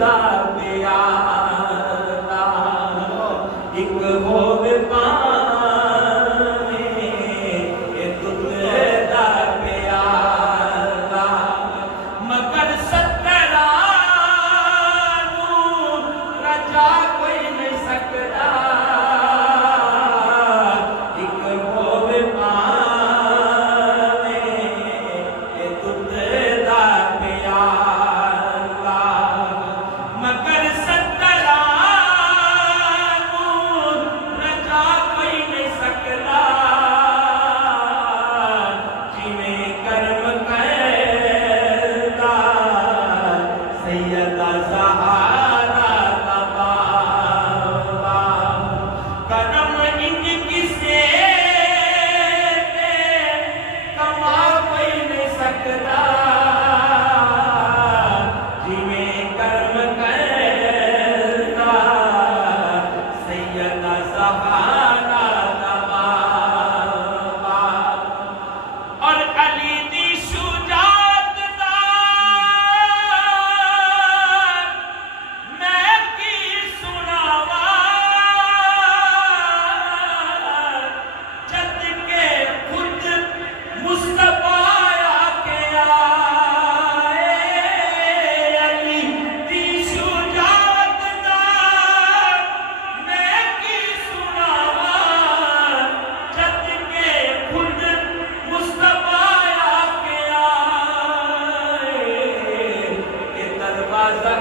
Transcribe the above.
दा प्यारा एक होवे पावे ए तुत दा प्यारा मगर सतरा नू रजा कोई नहीं सकदा एक होवे पावे ए तुत दा प्यारा मगर सतरा नू रजा कोई नहीं सकदा जिवें कर्म करदा सैयदा ज़हरा दा बाबा करम इंज किसे ते कमा कोई नहीं सकदा जिवें कर्म करदा सैयदा ज़हरा दा बाबा और अली दी शुजात दा मैं की सुनावा जद के खुद मुस्तफा आके आए अली दी शुजात दा मैं की सुनावा जद के खुद मुस्तफा आके आए ये दरवाजा